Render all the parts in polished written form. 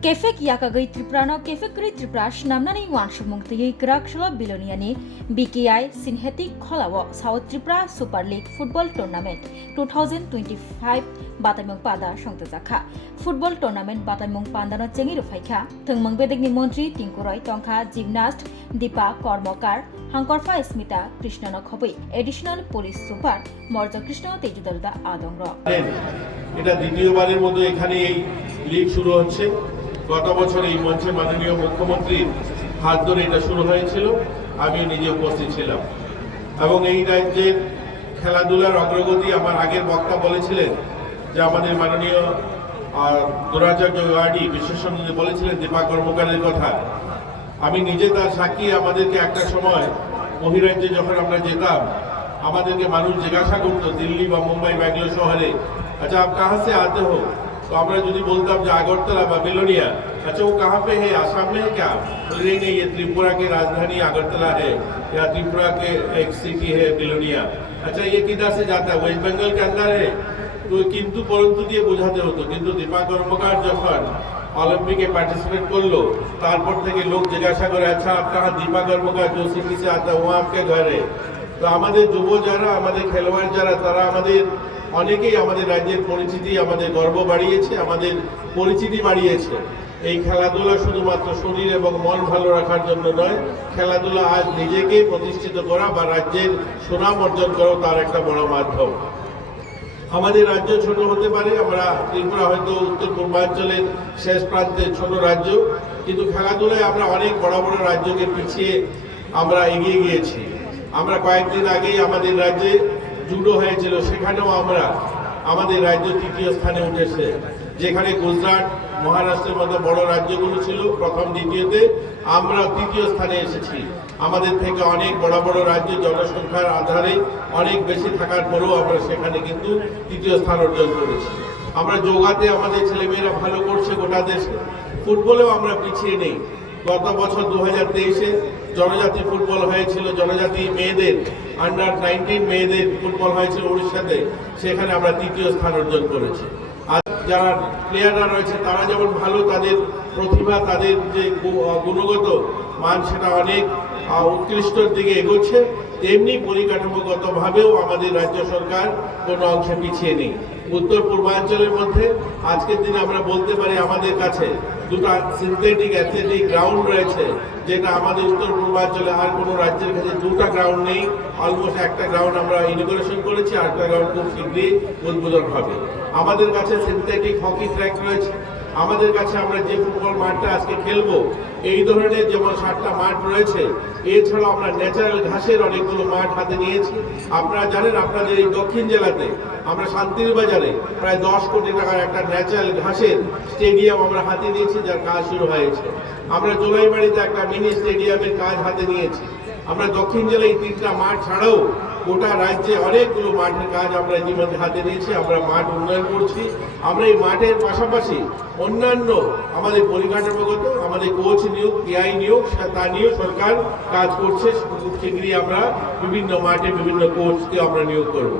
Kefek yakagai Triprano Kefekri Triprash Namnani Wanshamukti Krakshla Biloniani BKI Synthetic Kholawo South Tripura Super League Football Tournament 2025 Batamung Pada Shongtazaka Football Tournament Batamung Pandano Chengi Rufaika Tungmang Bedegni Montri Tinkuroy Tongka Gymnast Deepa Kormokar Hankorfa Smita Krishna Khobui Additional Police Super Morja Krishna Tejudalda Adongro এটা দ্বিতীয়বারের মতো এখানে এই league শুরু হচ্ছে। গত বছর এই মঞ্চে মাননীয় মুখ্যমন্ত্রীর হাত ধরে এটা শুরু হয়েছিল, আমি নিজে উপস্থিত ছিলাম এবং এই রাজ্যের খেলাধুলার অগ্রগতি আমার আগের বক্তা বলেছিলেন যে আমাদের মাননীয় দুরাচার্য ওয়ার্ডি বিশেষজ্ঞ বলেছিলেন দীপা কর্মকারের কথা। আমি নিজে তার সাক্ষী। আমাদেরকে একটা সময় বহিরাজ্যে যখন আমরা যেতাম আমাদেরকে মানুষ জিজ্ঞাসা করতো দিল্লি বা মুম্বাই ব্যাঙ্গালোর শহরে, अच्छा आप कहाँ से आते हो? तो আমরা যদি বলতাম যে আগরতলা বা বিলোনিয়া, अच्छा वो कहाँ पे है, आसाम में है क्या? बोल रही नहीं, ये त्रिपुरा की राजधानी अगरतला है या त्रिपुरा के एक सिटी है बिलोनिया। अच्छा ये किधर से जाता है? वेस्ट बंगाल के अंदर है। तो किंतु परंतु দিয়ে বোঝাতে হতো। কিন্তু দীপা কর্মকার যখন অলিম্পিকে পার্টিসিপেট করলো তারপর থেকে লোক জিজ্ঞাসা করে, अच्छा आप कहाँ दीपा कर्मकार जो सिटी से आता है वो आपके घर है। তো আমাদের যুব যারা, আমাদের খেলোয়াড় যারা, তারা আমাদের অনেকেই আমাদের রাজ্যের পরিচিতি, আমাদের গর্ব বাড়িয়েছে, আমাদের পরিচিতি বাড়িয়েছে। এই খেলাধুলা শুধুমাত্র শরীর এবং মন ভালো রাখার জন্য নয়, খেলাধুলা আজ নিজেকে প্রতিষ্ঠিত করা বা রাজ্যের সুনাম অর্জন করা তার একটা বড় মাধ্যম। আমাদের রাজ্য ছোট হতে পারে, আমরা ত্রিপুরা হয়তো উত্তর পূর্বাঞ্চলের শেষ প্রান্তে ছোট রাজ্য, কিন্তু খেলাধুলায় আমরা অনেক বড় বড় রাজ্যকে পিছিয়ে আমরা এগিয়ে গিয়েছি। আমরা কয়েকদিন আগেই আমাদের রাজ্যে জুডো হয়েছিল, সেখানেও আমরা আমাদের রাজ্য তৃতীয় স্থানে উঠেছে। যেখানে গুজরাট, মহারাষ্ট্রের মতো বড় রাজ্যগুলো ছিল প্রথম দ্বিতীয়তে, আমরা তৃতীয় স্থানে এসেছি। আমাদের থেকে অনেক বড় বড় রাজ্য জনসংখ্যার আধারে অনেক বেশি থাকার পরেও আমরা সেখানে কিন্তু তৃতীয় স্থান অর্জন করেছি। আমরা যোগাতে আমাদের ছেলেমেয়েরা ভালো করছে গোটা দেশে, ফুটবলেও আমরা পিছিয়ে নেই। গত বছর 2023-এ জনজাতি ফুটবল হয়েছিল, জনজাতি মেয়েদের আন্ডার 19 মেয়েদের ফুটবল হয়েছিল উড়িষ্যাতে, সেখানে আমরা তৃতীয় স্থান অর্জন করেছি। আর যারা প্লেয়াররা রয়েছে তারা যেমন ভালো, তাদের প্রতিভা, তাদের যে গুণগত মান সেটা অনেক উৎকৃষ্টর দিকে এগোচ্ছে, তেমনি পরিকাঠামোগতভাবেও আমাদের রাজ্য সরকার কোনো অংশে পিছিয়ে নেই। উত্তর পূর্বাঞ্চলের মধ্যে আজকের দিনে আমরা বলতে পারি আমাদের কাছে দুটো সিনথেটিক অ্যাথলেটিক গ্রাউন্ড রয়েছে, যেটা আমাদের উত্তর পূর্বাঞ্চলে আর কোনো রাজ্যের কাছে দুটো গ্রাউন্ড নেই। অলমোস্ট একটা গ্রাউন্ড আমরা ইনগুরেশন করেছি, আরেকটা গ্রাউন্ড খুব শীঘ্রই উদ্বোধন হবে। আমাদের কাছে সিনথেটিক হকি ট্র্যাক রয়েছে। আমাদের কাছে আমরা যে ফুটবল মাঠটা আজকে খেলবো এই ধরনের যেমন 7টা মাঠ রয়েছে, এছাড়াও আমরা ন্যাচারাল ঘাসের অনেকগুলো মাঠ হাতে নিয়েছি। আপনারা জানেন আপনাদের এই দক্ষিণ জেলাতে আমরা শান্তির বাজারে প্রায় 10 কোটি টাকার একটা ন্যাচারাল ঘাসের স্টেডিয়াম আমরা হাতে নিয়েছি, যার কাজ শুরু হয়েছে। আমরা জোলাইবাড়িতে একটা মিনি স্টেডিয়ামের কাজ হাতে নিয়েছি। আমরা দক্ষিণ জেলায় 3টা মাঠ ছাড়াও গোটা রাজ্যে অনেকগুলো মাঠের কাজ আমরা ইতিমধ্যে হাতে নিয়েছি। আমরা মাঠ উন্নয়ন করছি। আমরা এই মাঠের পাশাপাশি অন্যান্য আমাদের পরিকাঠামোগত, আমাদের কোচ নিয়োগ, পিআই নিয়োগ, তা নিয়েও সরকার কাজ করছে। খুব শীঘ্রই আমরা বিভিন্ন মাঠে বিভিন্ন কোচকে আমরা নিয়োগ করব।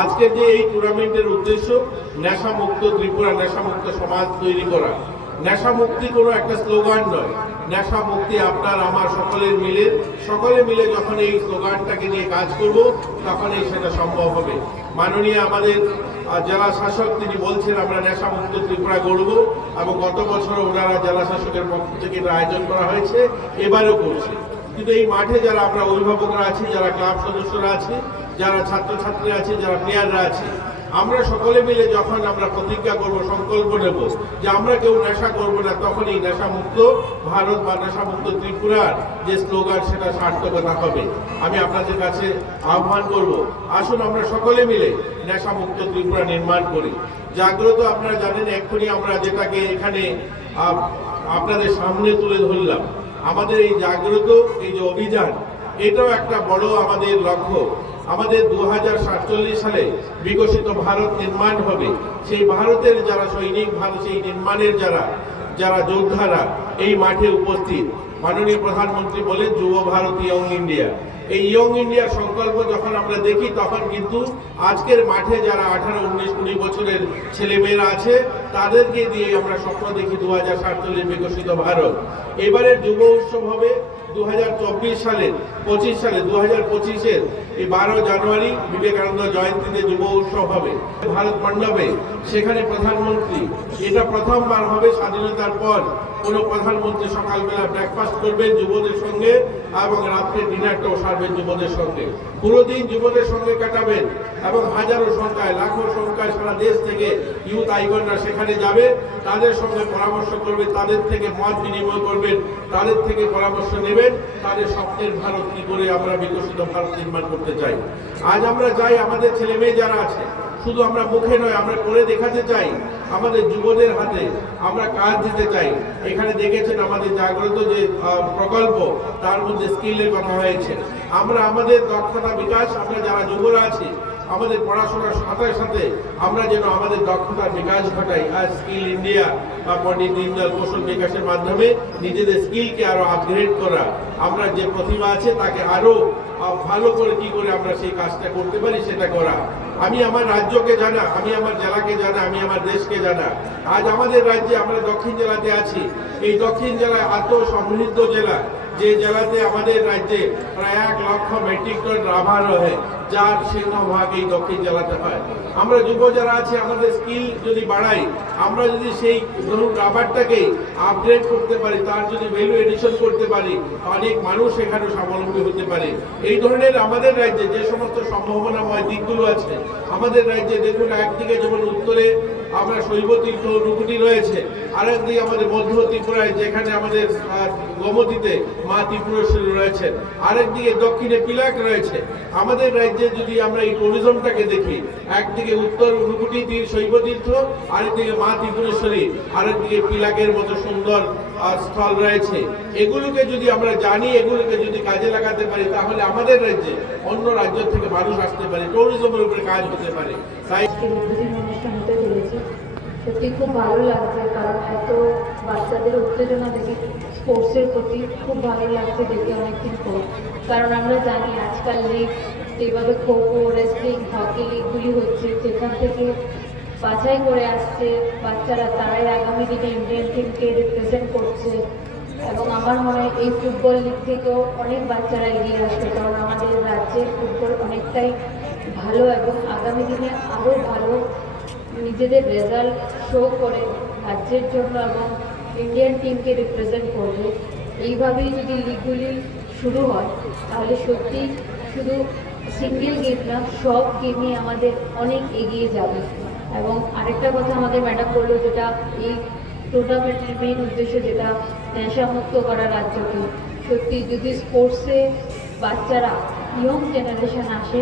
আজকের যে এই টুর্নামেন্টের উদ্দেশ্য নেশামুক্ত ত্রিপুরা, নেশামুক্ত সমাজ তৈরি করা। নেশা মুক্তি কোনো একটা স্লোগান নয়, নেশা মুক্তি আপনার আমার সকলে মিলে যখন এই স্লোগানটাকে নিয়ে কাজ করব তখনই সেটা সম্ভব হবে। মাননীয় আমাদের জেলা শাসক তিনি বলছেন আমরা নেশা মুক্ত ত্রিপুরা গড়ব, এবং গত বছরও ওনারা জেলা শাসকের পক্ষ থেকে এটা আয়োজন করা হয়েছে, এবারও করছে। কিন্তু এই মাঠে যারা আমরা অভিভাবকরা আছি, যারা ক্লাব সদস্যরা আছি, যারা ছাত্রছাত্রী আছে, যারা প্লেয়াররা আছে, আমরা সকলে মিলে যখন আমরা প্রতিজ্ঞা করব, সংকল্প নেব যে আমরা কেউ নেশা করব না, তখন এই নেশামুক্ত ভারত বা নেশামুক্ত ত্রিপুরার যে স্লোগান সেটা সার্থকতা হবে। আমি আপনাদের কাছে আহ্বান করব, আসুন আমরা সকলে মিলে নেশামুক্ত ত্রিপুরা নির্মাণ করি। জাগ্রত আপনারা জানেন, এক্ষুনি আমরা যেটাকে এখানে আপনাদের সামনে তুলে ধরলাম, আমাদের এই জাগ্রত এই যে অভিযান, এটাও একটা বড় আমাদের লক্ষ্য। আমাদের 2047 সালে বিকশিত ভারত নির্মাণ হবে। সেই ভারতের যারা সৈনিক, সেই নির্মাণের যারা যোদ্ধারা এই মাঠে উপস্থিত, মাননীয় প্রধানমন্ত্রী বলেন যুব ভারত ইয়ং ইন্ডিয়া। এই ইয়ং ইন্ডিয়ার সংকল্প যখন আমরা দেখি তখন কিন্তু আজকের মাঠে যারা 18, 19, 20 বছরের ছেলেমেয়েরা আছে তাদেরকে দিয়ে আমরা স্বপ্ন দেখি 2047 বিকশিত ভারত। এবারের যুব উৎসব হবে 2024 সালের 25 সালে 2025-এর এই 12 জানুয়ারি বিবেকানন্দ জয়ন্তীতে যুব উৎসব হবে ভারত মণ্ডপে। সেখানে প্রধানমন্ত্রী, এটা প্রথমবার হবে স্বাধীনতার পর কোন প্রধানমন্ত্রী সকালবেলা ব্রেকফাস্ট করবেন যুবদের সঙ্গে এবং রাত্রে ডিনারটাও সারবেন যুবদের সঙ্গে। পুরো দিন যুবদের সঙ্গে কাটাবেন এবং হাজারো সংখ্যায়, লাখো সংখ্যায় সারা দেশ থেকে ইউথ আইকনরা সেখানে যাবে, তাদের সঙ্গে পরামর্শ করবেন, তাদের থেকে মত বিনিময় করবেন, তাদের থেকে পরামর্শ নেবেন, তাদের স্বপ্নের ভারত কি করে আমরা বিকশিত ভারত নির্মাণ করতে চাই। আজ আমরা চাই আমাদের ছেলে মেয়ে যারা আছে, শুধু আমরা মুখে নয়, আমরা করে দেখাতে চাই। আমাদের যুবদের হাতে আমরা কাজ দিতে চাই। এখানে দেখেছেন আমাদের জাগ্রত যে প্রকল্প, তার মধ্যে স্কিলের কথা হয়েছে। আমরা আমাদের দক্ষতা বিকাশ, আমরা যারা যুবরা আছি আমাদের পড়াশোনার সাথে সাথে আমরা যেন আমাদের দক্ষতার বিকাশ ঘটাই। আর স্কিল ইন্ডিয়া বা পণ্ডিত দীনদয়াল কৌশল বিকাশের মাধ্যমে নিজেদের স্কিলকে আরো আপগ্রেড করা, আমরা যে প্রতিভা আছে তাকে আরো ভালো করে কি করে আমরা সেই কাজটা করতে পারি সেটা করা। আমি আমার রাজ্যকে জানা, আমি আমার জেলাকে জানা, আমি আমার দেশকে জানা। আজ আমাদের রাজ্যে আমরা দক্ষিণ জেলাতে আছি। এই দক্ষিণ জেলায় এত সমৃদ্ধ জেলা, যে জেলাতে আমাদের রাজ্যে প্রায় 1 লক্ষ মেট্রিক টন রাবার হয়, যার সিংহভাগ এই দক্ষিণ জেলাতে হয়। আমরা যুব যারা আছে আমাদের স্কিল যদি বাড়াই, আমরা যদি সেই ধরুন রাবারটাকে আপগ্রেড করতে পারি, তার যদি ভ্যালু এডিশন করতে পারি, অনেক মানুষ এখানে স্বাবলম্বী হতে পারে। এই ধরনের আমাদের রাজ্যে যে সমস্ত সম্ভাবনাময় দিকগুলো আছে আমাদের রাজ্যে, দেখুন একদিকে যেমন উত্তরে আমরা শৈবতীর্থ নুকুটি রয়েছে, আরেকদিকে আমাদের মধ্য ত্রিপুরায় যেখানে আমাদের গোমতীতে মা ত্রিপুরেশ্বরী রয়েছেন, আরেকদিকে দক্ষিণে পিলাক রয়েছে। আমাদের রাজ্যে যদি আমরা এই ট্যুরিজমটাকে দেখি, একদিকে উত্তর নুকুটি শৈবতীর্থ, আরেকদিকে মা ত্রিপুরেশ্বরী, আরেকদিকে পিলাকের মতো সুন্দর স্থল রয়েছে। এগুলোকে যদি আমরা জানি, এগুলোকে যদি কাজে লাগাতে পারি, তাহলে আমাদের রাজ্যে অন্য রাজ্য থেকে মানুষ আসতে পারে, ট্যুরিজমের উপরে কাজ হতে পারে। তাই অনুষ্ঠান হতে চলেছে, সত্যি খুব ভালো লাগছে, কারণ এত বাচ্চাদের উত্তেজনা দেখে স্পোর্টসের প্রতি খুব ভালো লাগছে দেখে অনেকদিন পর। কারণ আমরা জানি আজকাল লিগ যেভাবে খোখো, রেসলিং, হকি লিগগুলি হচ্ছে, সেখান থেকে বাছাই করে আসছে বাচ্চারা, তারাই আগামী দিনে ইন্ডিয়ান টিমকে রিপ্রেজেন্ট করছে। এবং আমার মনে হয় এই ফুটবল লিগ থেকেও অনেক বাচ্চারা এগিয়ে আসবে, কারণ আমাদের রাজ্যের ফুটবল অনেকটাই ভালো এবং আগামী দিনে আরও ভালো নিজেদের রেজাল্ট শো করে রাজ্যের জন্য এবং ইন্ডিয়ান টিমকে রিপ্রেজেন্ট করবে। এইভাবেই যদি লিগগুলি শুরু হয় তাহলে সত্যি শুধু সিঙ্গেল গেম না, সব গেমই আমাদের অনেক এগিয়ে যাবে। এবং আরেকটা কথা আমাদের ম্যাডাম বললো, যেটা এই টুর্নামেন্টের মেইন উদ্দেশ্য, যেটা নেশামুক্ত করা রাজ্যকে। সত্যি যদি স্পোর্টসে বাচ্চারা ইয়ং জেনারেশন আসে,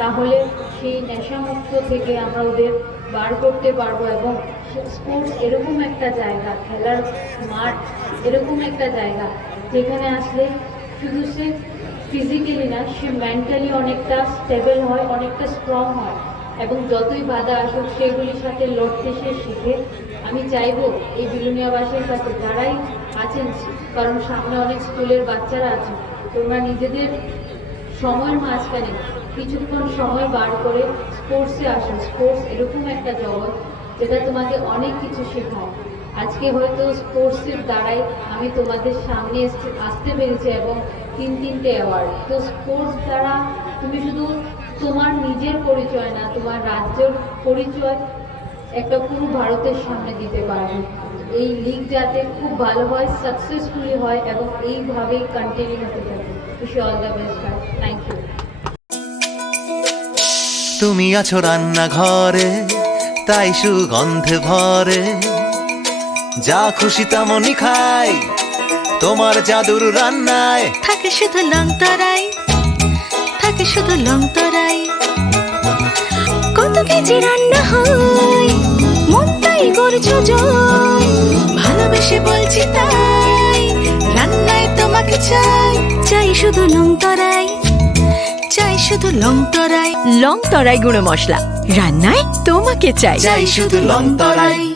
তাহলে সেই নেশামুক্ত থেকে আমরা ওদের বার করতে পারবো। এবং স্পোর্টস এরকম একটা জায়গা, খেলার মাঠ এরকম একটা জায়গা, যেখানে আসলে শুধু সে ফিজিক্যালি না, সে মেন্টালি অনেকটা স্টেবল হয়, অনেকটা স্ট্রং হয় এবং যতই বাধা আসুক সেগুলির সাথে লড়তে সে শিখে। আমি চাইবো এই বিলুনিয়াবাসীর কাছে যারাই আছেন, কারণ সামনে অনেক স্কুলের বাচ্চারা আছে, তোমরা নিজেদের সময়ের মাঝখানে কিছুক্ষণ সময় বার করে স্পোর্টসে আসো। স্পোর্টস এরকম একটা জগৎ যেটা তোমাকে অনেক কিছু শেখায়। আজকে হয়তো স্পোর্টসের দ্বারাই আমি তোমাদের সামনে আসতে পেরেছি এবং 3টে অ্যাওয়ার্ড। তো স্পোর্টস দ্বারা তুমি শুধু তোমার নিজের পরিচয় না, তোমার রাজ্যের পরিচয় একটা পুরো ভারতের সামনে দিতে পারবে। এই লিগ যাতে খুব ভালো হয়, সাকসেসফুলি হয় এবং এইভাবেই কন্টিনিউ হতে থাকে। Wish all the best. Thank you. তুমি আছো রান্নাঘরে, তাই সুগন্ধে ভরে, যা খুশি তেমনই খাই, তোমার জাদুর রান্নায় থাকে শুধু লং তরাই, থাকে শুধু লং তরাই। কত কেজি রান্না হয়, মন তাই করছো জয়, ভালোবেসে বলছি তাই, রান্নায় তোমাকে চাই, চাই শুধু লং তরাই, চাই শুধু লং তরাই। লং তরাই গুঁড়ো মশলা, রান্নায় তোমাকে চাই, চাই শুধু লং তরাই।